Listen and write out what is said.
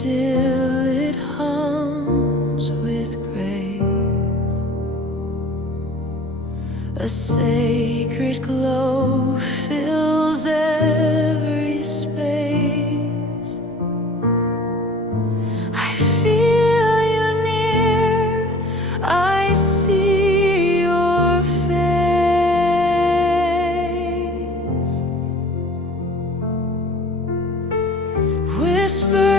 still it hums with grace. A sacred glow fills every space. I feel you near, I see your face. Whisper